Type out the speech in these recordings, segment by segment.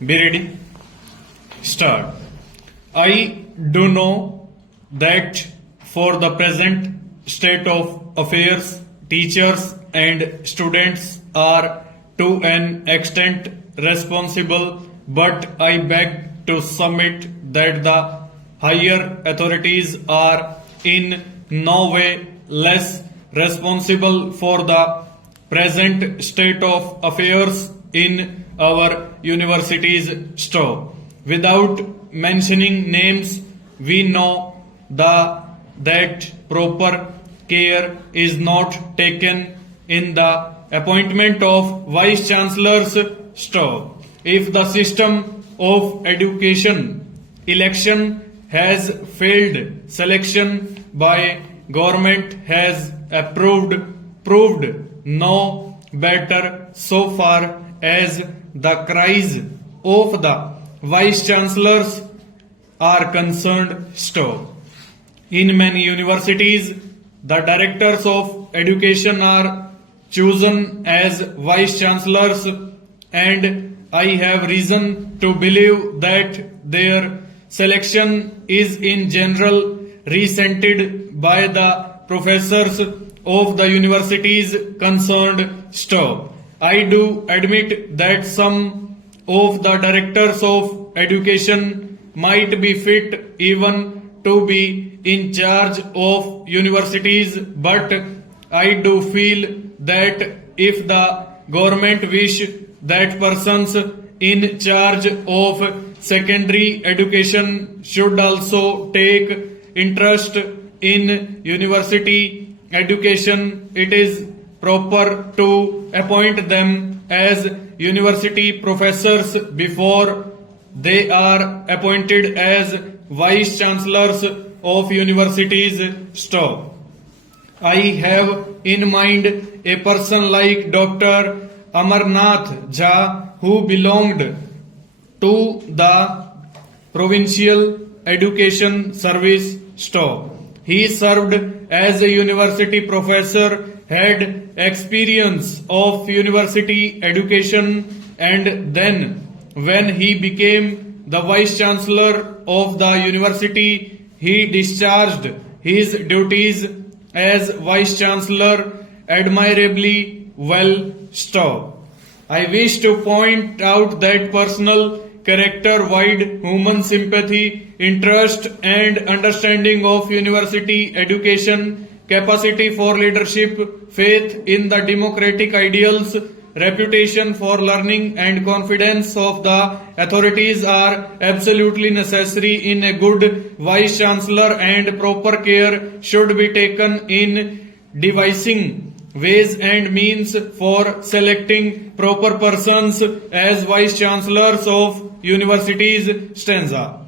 Be ready. Start. I do know that for the present state of affairs, teachers and students are to an extent responsible, but I beg to submit that the higher authorities are in no way less responsible for the present state of affairs in our universities. Stop. Without mentioning names, we know that proper care is not taken in the appointment of vice chancellors. Stop. If the system of education election has failed, selection by government has proved no better so far as the cries of the vice chancellors are concerned. Stop. In many universities, the directors of education are chosen as vice chancellors, and I have reason to believe that their selection is in general resented by the professors of the universities concerned. Stop. I do admit that some of the directors of education might be fit even to be in charge of universities, but I do feel that if the government wish that persons in charge of secondary education should also take interest in university education, it is proper to appoint them as university professors before they are appointed as vice chancellors of universities. Stop. I have in mind a person like Dr. Amarnath Jha, who belonged to the Provincial Education Service. Stop. He served as a university professor, had experience of university education, and then when he became the vice chancellor of the university, he discharged his duties as vice chancellor admirably well. Stop. I wish to point out that personal character, wide human sympathy, interest and understanding of university education, capacity for leadership, faith in the democratic ideals, reputation for learning and confidence of the authorities are absolutely necessary in a good vice chancellor, and proper care should be taken in devising ways and means for selecting proper persons as vice chancellors of universities. Stanza.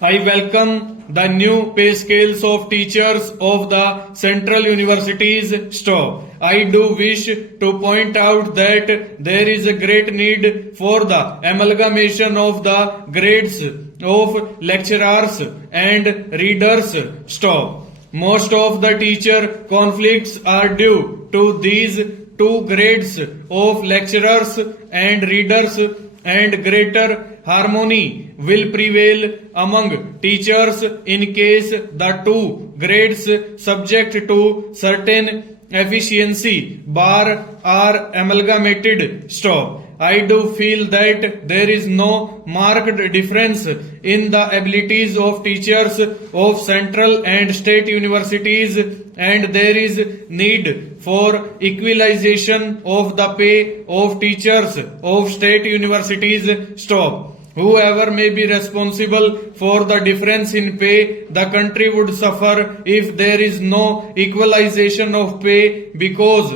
I welcome the new pay scales of teachers of the central universities. Stop. I do wish to point out that there is a great need for the amalgamation of the grades of lecturers and readers. Stop. Most of the teacher conflicts are due to these two grades of lecturers and readers, and greater harmony will prevail among teachers in case the two grades subject to certain efficiency bar are amalgamated. Stop. I do feel that there is no marked difference in the abilities of teachers of central and state universities, and there is need for equalization of the pay of teachers of state universities. Stop. Whoever may be responsible for the difference in pay, the country would suffer if there is no equalization of pay, because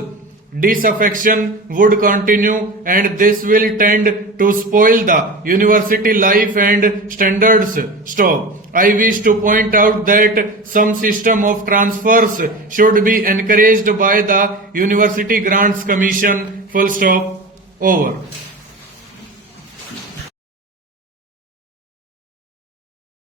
disaffection would continue, and this will tend to spoil the university life and standards. Stop. I wish to point out that some system of transfers should be encouraged by the University Grants Commission. Full stop. Over.